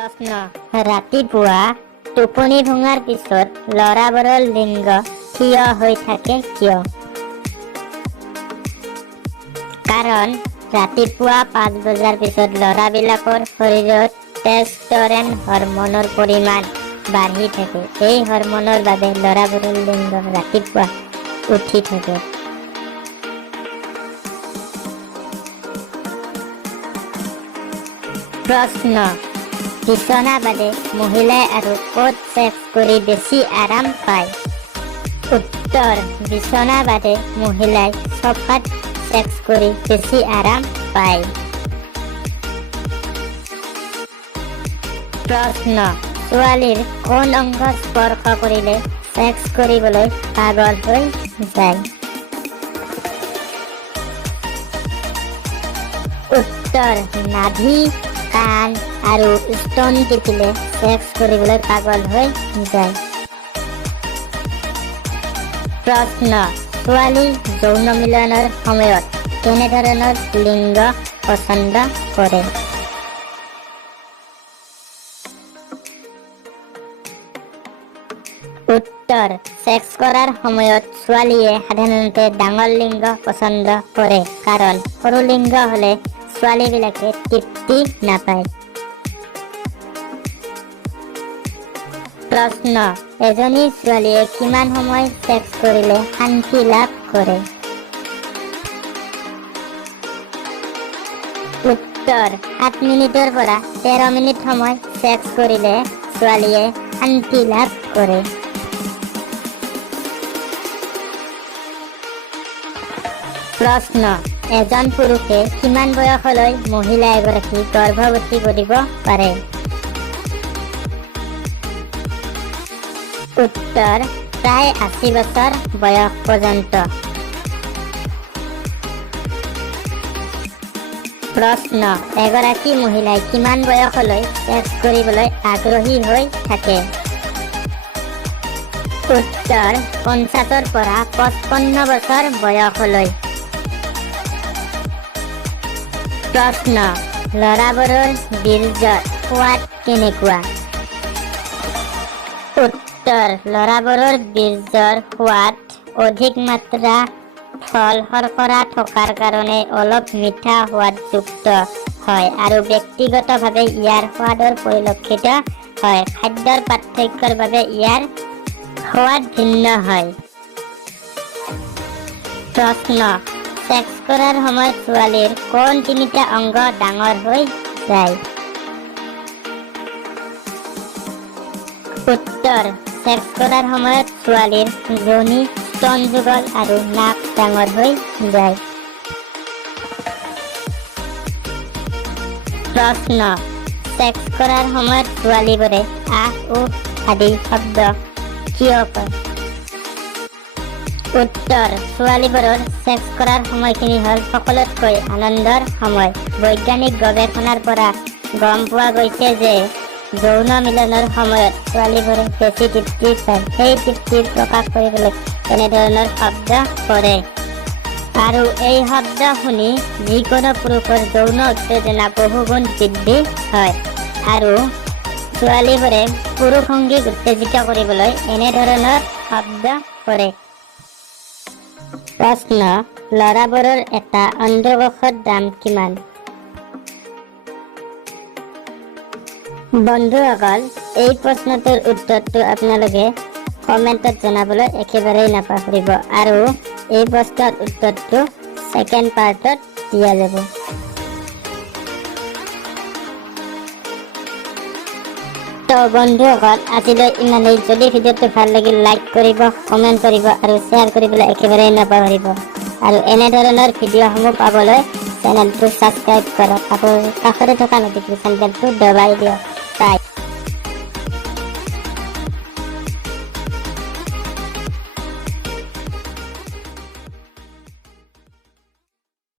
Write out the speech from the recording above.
প্ৰশ্ন ৰাতিপুৱা টোপনি ভঙাৰ পিছত ল'ৰাবোৰৰ লিংগ থিয় হৈ থাকে কিয়? কাৰণ ৰাতিপুৱা 5 বজাৰ পিছত ল'ৰাবিলাকৰ শৰীৰত টেষ্টষ্টেৰন হৰমনৰ পৰিমাণ বাঢ়ি থাকে। এই হৰমনৰ বাবে ল'ৰাবোৰৰ লিংগ ৰাতিপুৱা উঠি থাকে। প্ৰশ্ন বিছনা বাদে মহিলাই আৰু ক'ত ছেক্স কৰি বেছি আৰাম পায়? উত্তৰ বিছনা বাদে মহিলাই চফাত ছেক্স কৰি বেছি আৰাম পায়। প্ৰশ্ন ছোৱালীৰ কোন অংগ স্পৰ্শ কৰিলে ছেক্স কৰিবলৈ পাগল হৈ যায়? উত্তৰ নাভি, কাণ আৰু স্তন টিপিলে ছেক্স কৰিবলৈ পাগল হৈ যায়। প্ৰশ্ন ছোৱালী যৌন মিলনৰ সময়ত কেনেধৰণৰ লিংগ পছন্দ কৰে? উত্তৰ ছেক্স কৰাৰ সময়ত ছোৱালীয়ে সাধাৰণতে ডাঙৰ লিংগ পছন্দ কৰে কাৰণ সৰু লিংগ হ'লে ছোৱালীবিলাকে তৃপ্তি নাপায়। প্ৰশ্ন এজনী ছোৱালীয়ে কিমান সময় ছেক্স কৰিলে শান্তি লাভ কৰে? উত্তৰ 7 মিনিটৰ পৰা 13 মিনিট সময় ছেক্স কৰিলে ছোৱালীয়ে শান্তি লাভ কৰে। প্ৰশ্ন এজন পুৰুষে কিমান বয়সলৈ মহিলা এগৰাকী গৰ্ভৱতী কৰিব পাৰে? উত্তৰ প্ৰায় 80 বছৰ বয়স পৰ্যন্ত। প্ৰশ্ন এগৰাকী মহিলাই কিমান বয়সলৈ ছেক্স কৰিবলৈ আগ্ৰহী হৈ থাকে? উত্তৰ 50ৰ পৰা 55 বছৰ বয়সলৈ। প্ৰশ্ন ল'ৰাবোৰৰ বীৰ্যৰ সোৱাদ কেনেকুৱা? উত্তৰ ল'ৰাবোৰৰ বীৰ্যৰ সোৱাদ অধিক মাত্ৰা ফল শৰ্কৰা থকাৰ কাৰণে অলপ মিঠা সোৱাদযুক্ত হয় আৰু ব্যক্তিগতভাৱে ইয়াৰ সোৱাদৰ পৰিলক্ষিত হয়। খাদ্যৰ পাৰ্থক্যৰ বাবে ইয়াৰ সোৱাদ ভিন্ন হয়। প্ৰশ্ন ছেক্স কৰাৰ সময়ত ছোৱালীৰ কোন 3টা অংগ ডাঙৰ হৈ যায়? উত্তৰ ছেক্স কৰাৰ সময়ত ছোৱালীৰ যোনি, স্তন যুগল আৰু নাক ডাঙৰ হৈ যায়। প্ৰশ্ন ছেক্স কৰাৰ সময়ত ছোৱালীবোৰে আহ উহ আদি শব্দ কিয় কয়? উত্তৰ ছোৱালীবোৰৰ ছেক্স কৰাৰ সময়খিনি হ'ল সকলোতকৈ আনন্দৰ সময়। বৈজ্ঞানিক গৱেষণাৰ পৰা গম পোৱা গৈছে যে যৌন মিলনৰ সময়ত ছোৱালীবোৰে বেছি তৃপ্তি পায়। সেই তৃপ্তি প্ৰকাশ কৰিবলৈ তেনেধৰণৰ শব্দ কৰে আৰু এই শব্দ শুনি যিকোনো পুৰুষৰ যৌন উত্তেজনা বহুগুণ বৃদ্ধি হয় আৰু ছোৱালীবোৰে পুৰুষ সঙ্গীক উত্তেজিত কৰিবলৈ এনেধৰণৰ শব্দ কৰে। প্ৰশ্ন ল'ৰাবোৰৰ এটা অন্ডকোষৰ দাম কিমান? বন্ধুসকল এই প্ৰশ্নটোৰ উত্তৰটো আপোনালোকে কমেণ্টত জনাবলৈ একেবাৰেই নাপাহৰিব আৰু এই প্ৰশ্নৰ উত্তৰটো ছেকেণ্ড পাৰ্টত দিয়া যাব। তো বন্ধুসকল আজিলৈ ইমানেই। যদি ভিডিঅ'টো ভাল লাগিল লাইক কৰিব, কমেণ্ট কৰিব আৰু শ্বেয়াৰ কৰিবলৈ একেবাৰেই নাপাহৰিব আৰু এনেধৰণৰ ভিডিঅ'সমূহ পাবলৈ চেনেলটো ছাবস্ক্ৰাইব কৰক আৰু কাষতে থকা নটিফিকেশ্যন বেলটো দবাই দিয়ক। বাই।